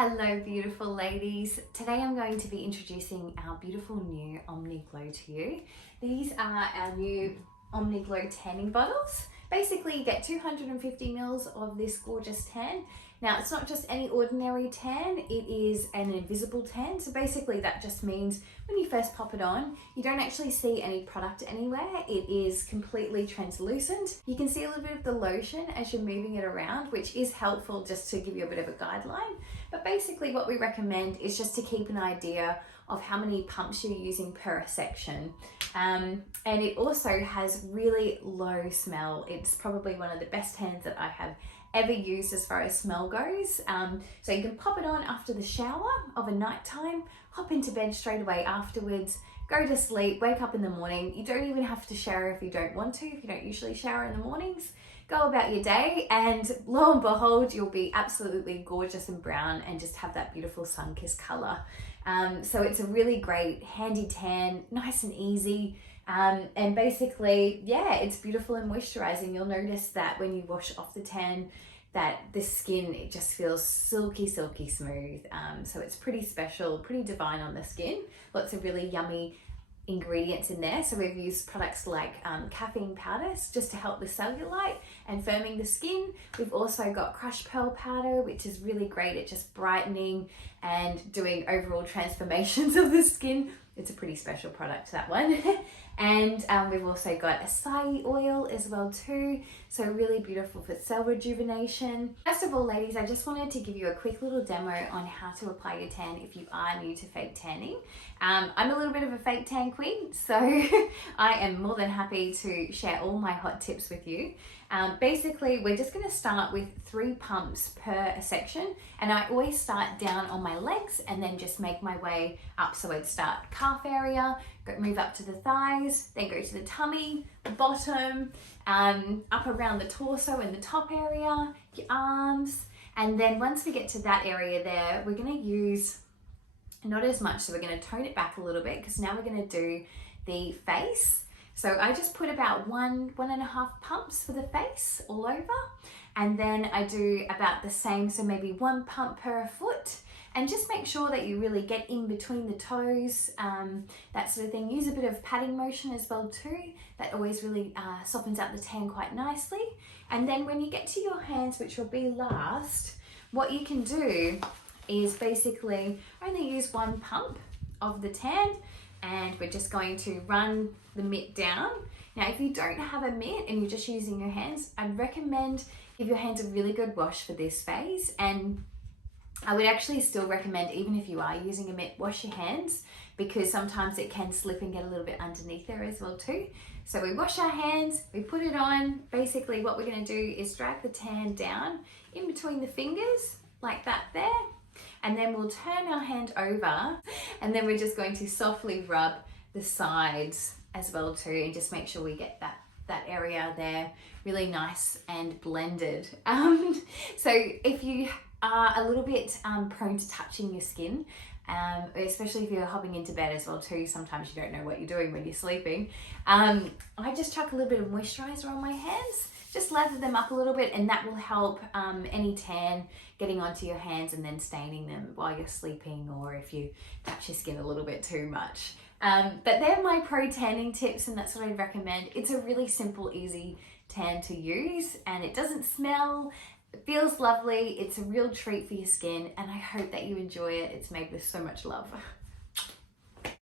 Hello beautiful ladies. Today I'm going to be introducing our beautiful new Omni Glow to you. These are our new Omni Glow tanning bottles. Basically you get 250 mils of this gorgeous tan. Now it's not just any ordinary tan, it is an invisible tan. So basically that just means when you first pop it on, you don't actually see any product anywhere. It is completely translucent. You can see a little bit of the lotion as you're moving it around, which is helpful just to give you a bit of a guideline. But basically what we recommend is just to keep an idea of how many pumps you're using per section. And it also has really low smell. It's probably one of the best tans that I have ever used as far as smell goes. So you can pop it on after the shower of a nighttime, hop into bed straight away afterwards, go to sleep, wake up in the morning. You don't even have to shower if you don't want to, if you don't usually shower in the mornings. Go about your day and lo and behold, you'll be absolutely gorgeous and brown and just have that beautiful sun-kissed color. So it's a really great handy tan, nice and easy. And basically, yeah, it's beautiful and moisturizing. You'll notice that when you wash off the tan, that the skin, it just feels silky, silky smooth. So it's pretty special, pretty divine on the skin. Lots of really yummy ingredients in there. So we've used products like caffeine powders just to help with cellulite and firming the skin. We've also got crushed pearl powder, which is really great at just brightening and doing overall transformations of the skin. It's a pretty special product, that one. And we've also got acai oil as well too. So really beautiful for cell rejuvenation. First of all, ladies, I just wanted to give you a quick little demo on how to apply your tan if you are new to fake tanning. I'm a little bit of a fake tan queen, so I am more than happy to share all my hot tips with you. Basically, we're just gonna start with 3 pumps per section, and I always start down on my legs and then just make my way up. So I'd start calf area, move up to the thighs, then go to the tummy, the bottom, up around the torso and the top area, your arms. And then once we get to that area there, we're gonna use not as much, so we're gonna tone it back a little bit because now we're gonna do the face. So I just put about 1.5 pumps for the face all over. And then I do about the same, so maybe 1 pump per foot. And just make sure that you really get in between the toes, that sort of thing. Use a bit of patting motion as well too. That always really softens up the tan quite nicely. And then when you get to your hands, which will be last, what you can do is basically only use 1 pump of the tan, and we're just going to run the mitt down. Now, if you don't have a mitt and you're just using your hands, I'd recommend give your hands a really good wash for this phase. And I would actually still recommend, even if you are using a mitt, wash your hands, because sometimes it can slip and get a little bit underneath there as well too. So we wash our hands, we put it on. Basically what we're gonna do is drag the tan down in between the fingers, like that there. And then we'll turn our hand over, and then we're just going to softly rub the sides as well too, and just make sure we get that area there really nice and blended. So if you are a little bit prone to touching your skin, especially if you're hopping into bed as well too, sometimes you don't know what you're doing when you're sleeping, I just chuck a little bit of moisturizer on my hands, just lather them up a little bit, and that will help any tan getting onto your hands and then staining them while you're sleeping, or if you touch your skin a little bit too much. But they're my pro tanning tips, and that's what I'd recommend. It's a really simple, easy tan to use, and it doesn't smell. It feels lovely. It's a real treat for your skin, and I hope that you enjoy it. It's made with so much love.